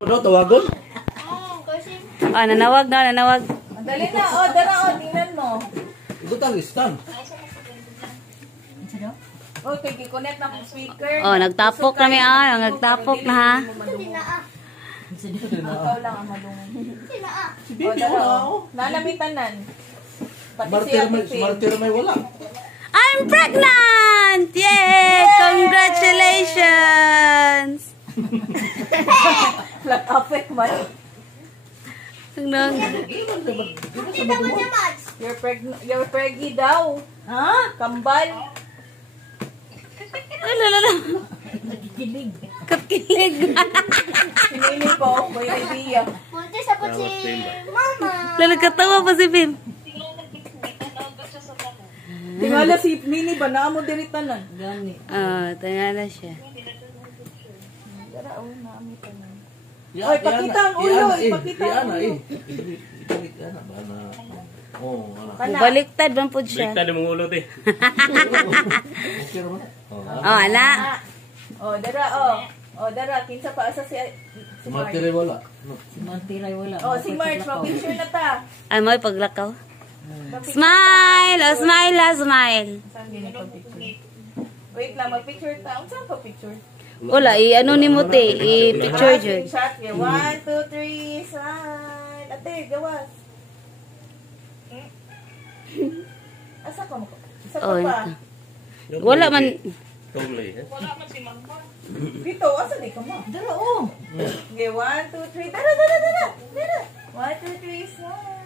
Ano, tawagon? Ah, nanawag na, nanawag. Dali na, o, dara, o, tingnan mo. Ito tang stand. Okay, kikonet na kong speaker. Oh, nagtapok kami nagtapok na ha. Ikaw lang ang malungan. Si Bibi, wala ako. Nanamitanan. Pati si Ate Faye. Martir may wala. I'm pregnant! Yay! Congratulations! Flat affect man. You're preggy daw. Ha? Kambal. Lala. Nakikinig. Kakilig. Sinili po, may idea. Punta sa po si Mama. Lala, katawa pa si Bim. Tingala si Mini ba na mo diritanan? Gani. Ah, tingala siya. Dara, o, naamitanan. Yan, Oy, pakita ang ulo, ipakita ang ulo. Ibalik yan, bana. Oh, ana. Baliktad man po siya. Baliktad mong ulo, te. Okay naman. Oh, ala. O, dara, o. O, dara, kinsa pa asa si March. Martir may wala. Si Mantiray wala. O, si March, ma-picture na ta. Ay, mo paglakaw. Smile! Oh, smile ha, smile. Saan din ito picture? Wait lang, mag-picture ta. Saan pa picture? Wala, i-ano ni mo te, i-picture dyan. Shot, 1, 2, 3, smile. Ate, gawas. Asa ka mo? Isa ka Oh, pa. wala man. Tungloy, eh. Dito, asa di ka mo? Dara, oh. Okay, 1, 2, 3. Dara, dara, dara. Dara. 1, 2, 3, smile.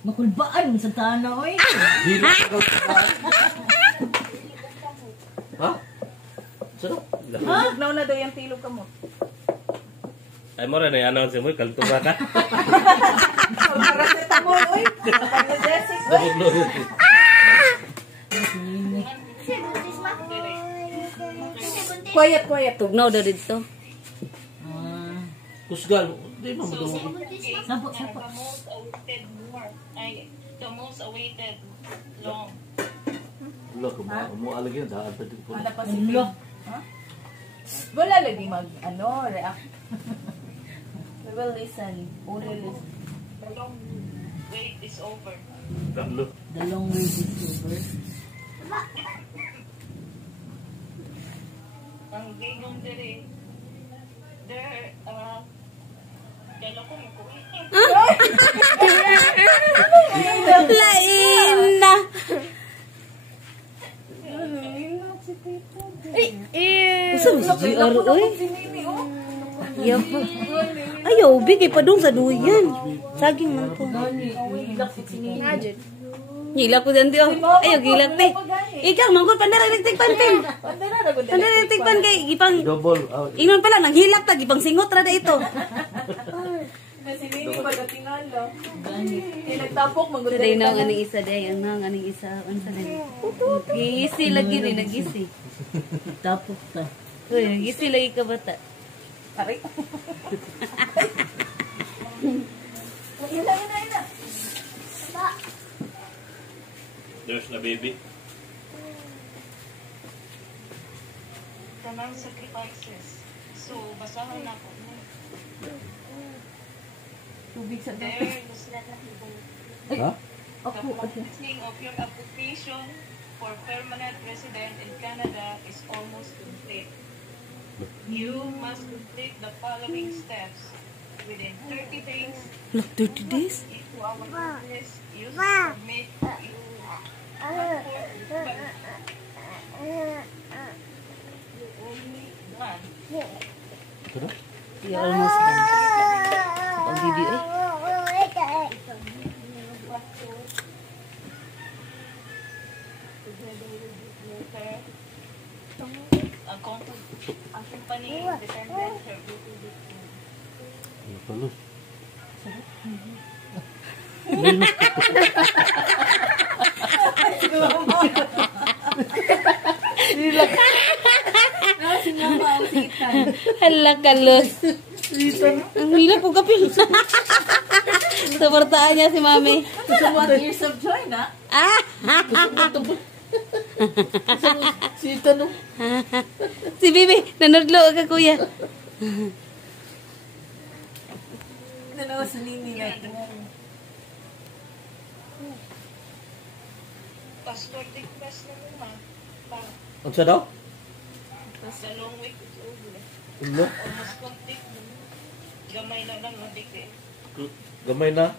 Makulbaan sa tana, oy. Dilo ka daw. Ha? Sarap. Bugnaw na daw yung tilog ka mo. Ay mo rin, i-announce mo, kaltuba ka. Paracetamol, oy. Panagesic, oy. Quiet, quiet. Tugnaw daw dito. Kusgal. Di mo madungo. Sampo, sampo. The most awaited long. Wala ko mo alagyan daan pa din ko. Wala pa si Hello. Ha? Wala lagi react. We will listen. Only listen. The long wait is over. Tatlo. The long way is over. Ang gigong dere. There, dala ko mo ko. Lain na. Usa mo si GR, oy. Yapa. Ayaw, bigay pa dong sa duyan. Saging man po. Gilak ko dyan, tiyo. Ayaw, gilak, te. Ikaw, manggol, pandaragtig pan, Pim. Pandaragtig pan kay, ipang... Double. Inon pala, nanghilak tag, ipang singot rada ito. Si Mimi ba tingala? Nagtapok manggod. Saday na ang aning isa, day. Ang aning isa. Ang saday. Gisi lagi rin, nagisi. Tapos ta. Uy, gisi lagi ka bata. Aray. Ina. There's na baby. Tanang sacrifices. So, basahan ako. Tubig sa There is Ha? the processing of your application for permanent resident in Canada is almost complete. You must complete the following steps within 30 days. Look, 30 days? Into our office, you submit You almost done. Pag-video eh. Accompanying dependent services. Tulus. Hala kalos. Ang hila po kapil. Suportaan niya si Mami. 1 years of joy na. Ah! Si Tanong. Si Bibi, nanudlo ka kuya. Ano sa nini natin? Passport request na naman. Ano sa daw? The long week is over. Ulo? Almost complete. Gamay na lang, Dike. Gamay na.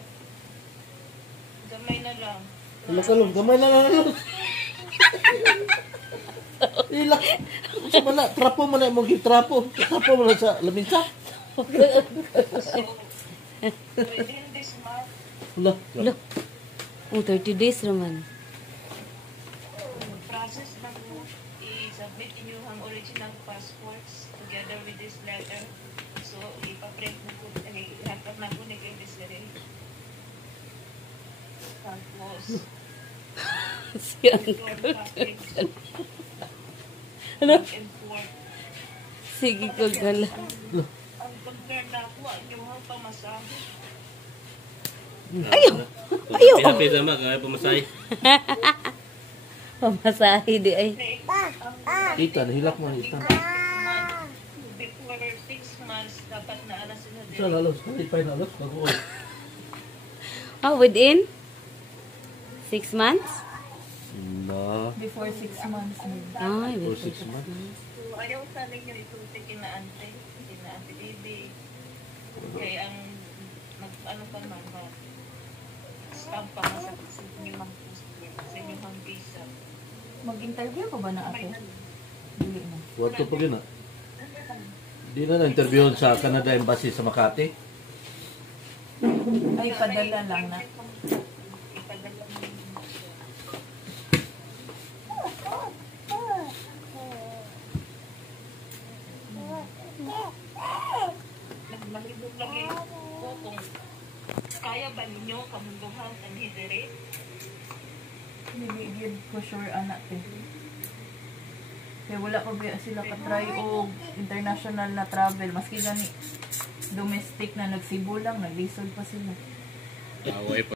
Gamay na lang. Kalong, gamay na lang. Ila. Sa mana, trapo man na mo trapo. Trapo man na sa laminsa. So, within this month, Ulo. Lo. 30 days naman. process na po, i-submit inyo ang original passports together with this letter. So, ipaprint na po, ihatap na po ni Kuya Desiree. Tapos, Si Uncle. Ano? import. Sige ko gala. Ang concern na po, ang inyong pamasahe. Ayaw. Ayaw. Happy sama kaya pumasay. Pamasahe di ay. Kita, nahilak mo. Kita. Before 6 months, dapat na alas sila Sa lalos, kalipay na lalos. Bago. Within 6 months? Na. Before 6 months. Ay, For wait. 6 months. So, ayaw sa ninyo ituti kina-ante Bibi. Kaya ang, ano pa man, stamp pa nga sa inyong passport, sa inyong visa. Mag-interview pa ba na ako? Dili na. Wato pa gina. Di na na-interviewon sa Canada Embassy sa Makati. Ay, padala lang na. Ipadala mo yung Malibog lagi po kung kaya ba ninyo kamungguhan ang hidere? Nibigyan ko sure anak eh. Kaya wala pa ba sila ka-try o international na travel. Maski gani domestic na nagsibo lang, nag-lisod pa sila. Away pa.